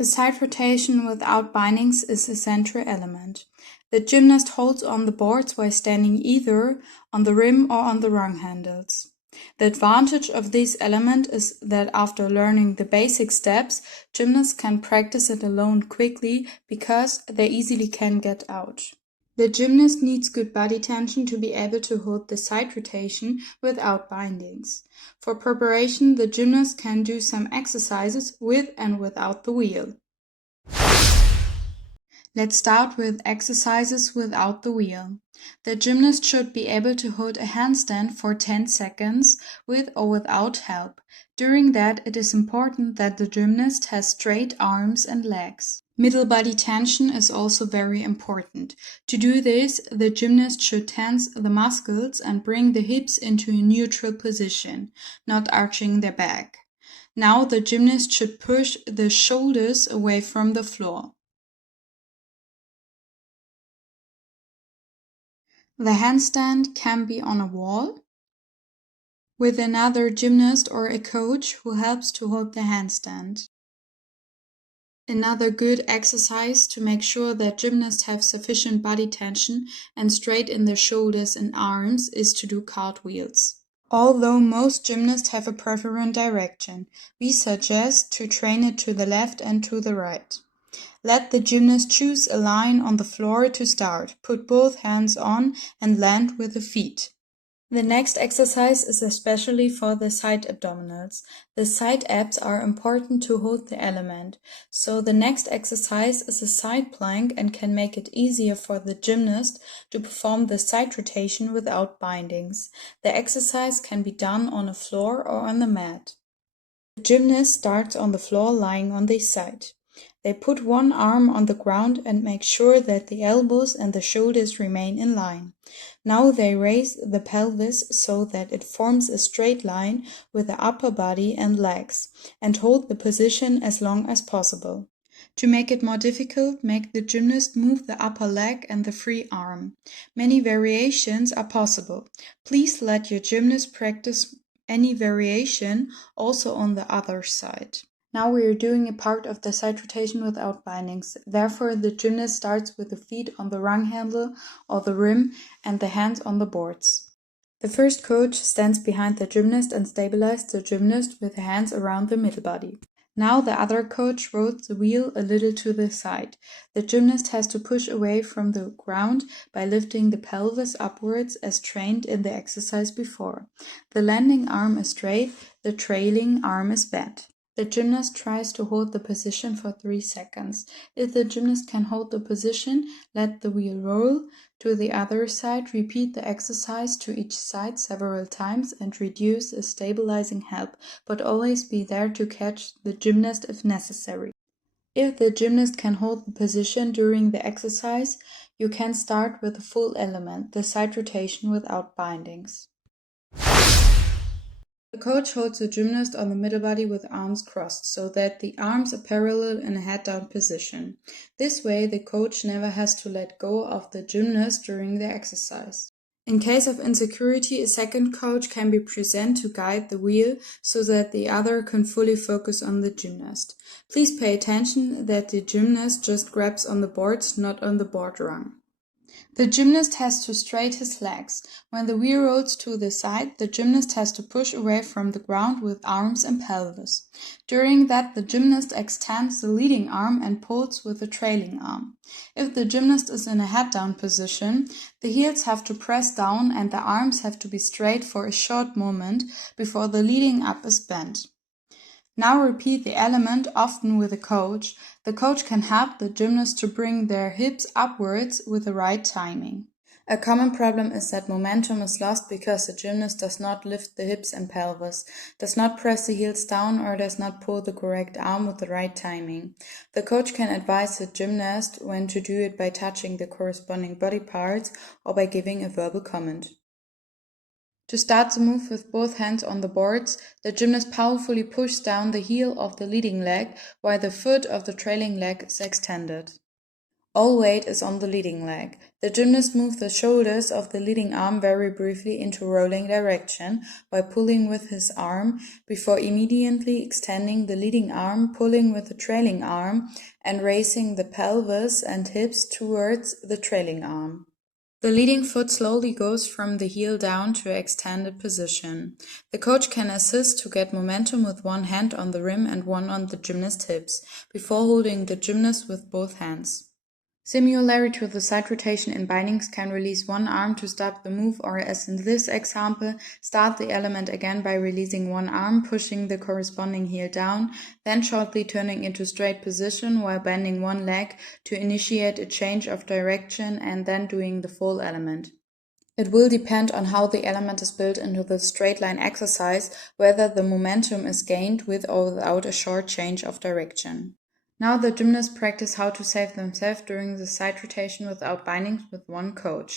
A side rotation without bindings is a central element. The gymnast holds on the boards while standing either on the rim or on the rung handles. The advantage of this element is that after learning the basic steps, gymnasts can practice it alone quickly because they easily can get out. The gymnast needs good body tension to be able to hold the side rotation without bindings. For preparation, the gymnast can do some exercises with and without the wheel. Let's start with exercises without the wheel. The gymnast should be able to hold a handstand for 10 seconds with or without help. During that, it is important that the gymnast has straight arms and legs. Middle body tension is also very important. To do this, the gymnast should tense the muscles and bring the hips into a neutral position, not arching their back. Now the gymnast should push the shoulders away from the floor. The handstand can be on a wall with another gymnast or a coach who helps to hold the handstand. Another good exercise to make sure that gymnasts have sufficient body tension and straight in their shoulders and arms is to do cartwheels. Although most gymnasts have a preferred direction, we suggest to train it to the left and to the right. Let the gymnast choose a line on the floor to start. Put both hands on and land with the feet. The next exercise is especially for the side abdominals. The side abs are important to hold the element, so the next exercise is a side plank and can make it easier for the gymnast to perform the side rotation without bindings. The exercise can be done on a floor or on the mat. The gymnast starts on the floor lying on the side. They put one arm on the ground and make sure that the elbows and the shoulders remain in line. Now they raise the pelvis so that it forms a straight line with the upper body and legs, and hold the position as long as possible. To make it more difficult, make the gymnast move the upper leg and the free arm. Many variations are possible. Please let your gymnast practice any variation also on the other side. Now we are doing a part of the side rotation without bindings. Therefore, the gymnast starts with the feet on the rung handle or the rim and the hands on the boards. The first coach stands behind the gymnast and stabilizes the gymnast with the hands around the middle body. Now the other coach rotates the wheel a little to the side. The gymnast has to push away from the ground by lifting the pelvis upwards as trained in the exercise before. The landing arm is straight, the trailing arm is bent. The gymnast tries to hold the position for 3 seconds. If the gymnast can hold the position, let the wheel roll to the other side. Repeat the exercise to each side several times and reduce the stabilizing help, but always be there to catch the gymnast if necessary. If the gymnast can hold the position during the exercise, you can start with the full element, the side rotation without bindings. The coach holds the gymnast on the middle body with arms crossed so that the arms are parallel in a head-down position. This way, the coach never has to let go of the gymnast during the exercise. In case of insecurity, a second coach can be present to guide the wheel so that the other can fully focus on the gymnast. Please pay attention that the gymnast just grabs on the boards, not on the board rung. The gymnast has to straighten his legs. When the wheel rolls to the side, the gymnast has to push away from the ground with arms and pelvis. During that, the gymnast extends the leading arm and pulls with the trailing arm. If the gymnast is in a head-down position, the heels have to press down and the arms have to be straight for a short moment before the leading up is bent. Now repeat the element, often with a coach. The coach can help the gymnast to bring their hips upwards with the right timing. A common problem is that momentum is lost because the gymnast does not lift the hips and pelvis, does not press the heels down, or does not pull the correct arm with the right timing. The coach can advise the gymnast when to do it by touching the corresponding body parts or by giving a verbal comment. To start the move with both hands on the boards, the gymnast powerfully pushes down the heel of the leading leg while the foot of the trailing leg is extended. All weight is on the leading leg. The gymnast moves the shoulders of the leading arm very briefly into rolling direction by pulling with his arm before immediately extending the leading arm, pulling with the trailing arm, and raising the pelvis and hips towards the trailing arm. The leading foot slowly goes from the heel down to extended position. The coach can assist to get momentum with one hand on the rim and one on the gymnast's hips, before holding the gymnast with both hands. Similarly to the side rotation in bindings, can release one arm to stop the move, or as in this example, start the element again by releasing one arm, pushing the corresponding heel down, then shortly turning into straight position while bending one leg to initiate a change of direction and then doing the full element. It will depend on how the element is built into the straight line exercise, whether the momentum is gained with or without a short change of direction. Now the gymnasts practice how to save themselves during the side rotation without bindings with one coach.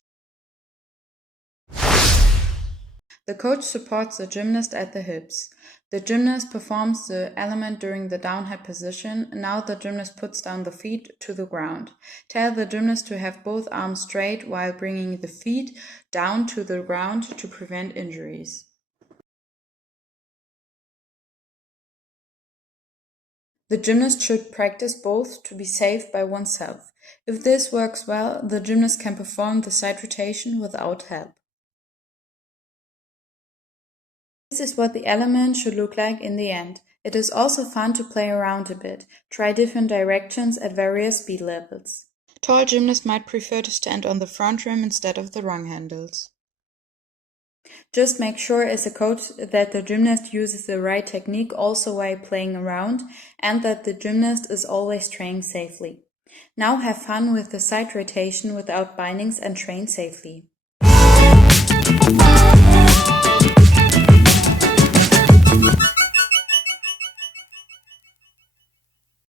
The coach supports the gymnast at the hips. The gymnast performs the element during the downhead position. Now the gymnast puts down the feet to the ground. Tell the gymnast to have both arms straight while bringing the feet down to the ground to prevent injuries. The gymnast should practice both to be safe by oneself. If this works well, the gymnast can perform the side rotation without help. This is what the element should look like in the end. It is also fun to play around a bit, try different directions at various speed levels. Tall gymnasts might prefer to stand on the front rim instead of the rung handles. Just make sure as a coach that the gymnast uses the right technique also while playing around, and that the gymnast is always training safely. Now have fun with the side rotation without bindings and train safely.